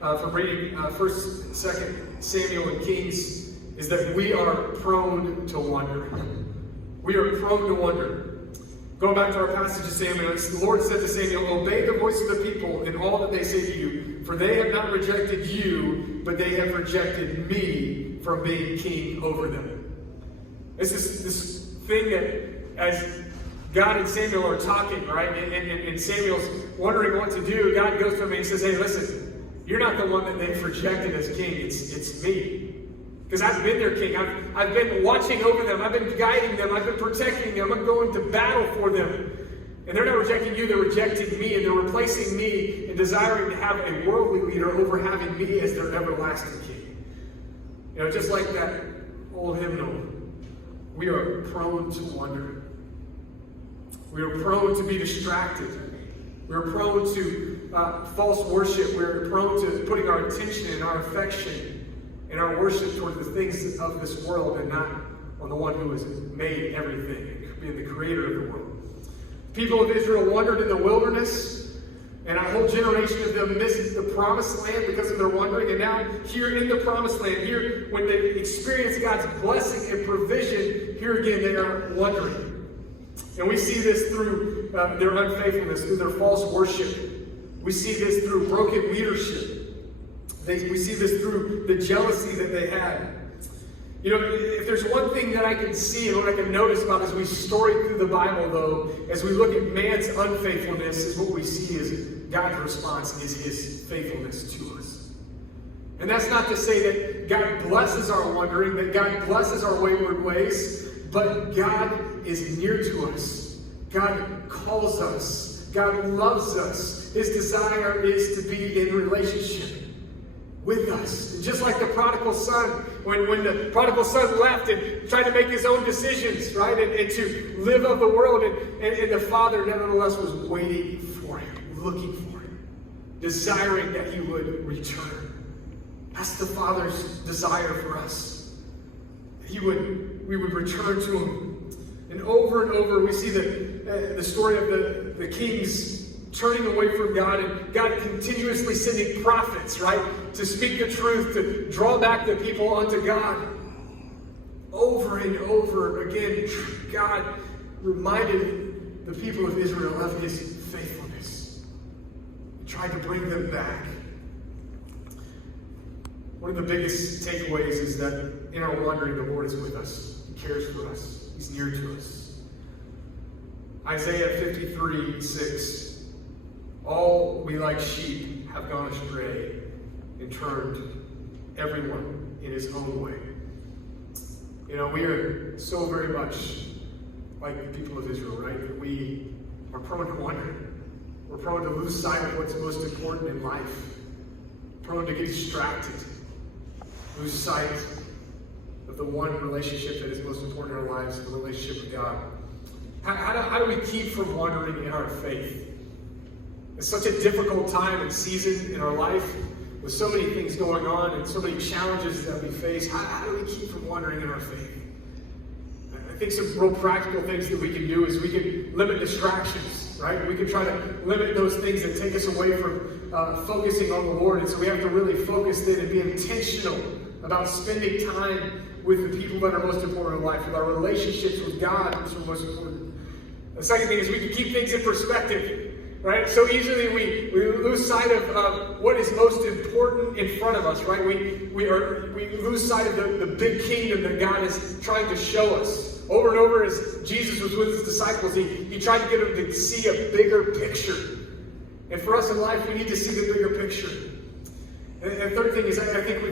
From reading 1st, 2nd Samuel and Kings is that we are prone to wonder. We are prone to wonder. Going back to our passage of Samuel, the Lord said to Samuel, "Obey the voice of the people in all that they say to you, for they have not rejected you, but they have rejected me from being king over them." It's this thing that as God and Samuel are talking, right, and Samuel's wondering what to do, God goes to him and he says, "Hey, listen, you're not the one that they've rejected as king. It's me. Because I've been their king. I've been watching over them. I've been guiding them. I've been protecting them. I'm going to battle for them. And they're not rejecting you. They're rejecting me. And they're replacing me and desiring to have a worldly leader over having me as their everlasting king." You know, just like that old hymnal, we are prone to wonder. We are prone to be distracted. We are prone to false worship. We are prone to putting our attention and our affection and our worship toward the things of this world and not on the one who has made everything, being the creator of the world. People of Israel wandered in the wilderness, and a whole generation of them missed the promised land because of their wandering. And now, here in the promised land, here when they experience God's blessing and provision, here again they are wandering. And we see this through their unfaithfulness, through their false worship. We see this through broken leadership. We see this through the jealousy that they had. You know, if there's one thing that I can see and what I can notice about as we story through the Bible, though, as we look at man's unfaithfulness, is what we see is God's response is his faithfulness to us. And that's not to say that God blesses our wandering, that God blesses our wayward ways, but God is near to us. God calls us. God loves us. His desire is to be in relationship with us. And just like the prodigal son, when the prodigal son left and tried to make his own decisions, right, and to live of the world, and the father nevertheless was waiting for him, looking for him, desiring that he would return. That's the Father's desire for us. We would return to him. And over we see the story of the kings turning away from God, and God continuously sending prophets, right, to speak the truth, to draw back the people unto God. Over and over again, God reminded the people of Israel of his faithfulness. He tried to bring them back. One of the biggest takeaways is that in our wandering, the Lord is with us. He cares for us. He's near to us. Isaiah 53:6. "All we like sheep have gone astray and turned everyone in his own way." You know, we are so very much like the people of Israel, right? That we are prone to wander. We're prone to lose sight of what's most important in life. Prone to get distracted. Lose sight of the one relationship that is most important in our lives, the relationship with God. How do we keep from wandering in our faith? It's such a difficult time and season in our life with so many things going on and so many challenges that we face. How do we keep from wandering in our faith? I think some real practical things that we can do is we can limit distractions, right? We can try to limit those things that take us away from focusing on the Lord. And so we have to really focus then and be intentional about spending time with the people that are most important in life, with our relationships with God, which are most important. The second thing is we can keep things in perspective. Right? So easily we lose sight of what is most important in front of us, right? We lose sight of the big kingdom that God is trying to show us. Over and over as Jesus was with his disciples, he tried to get them to see a bigger picture. And for us in life, we need to see the bigger picture. And the third thing is I think we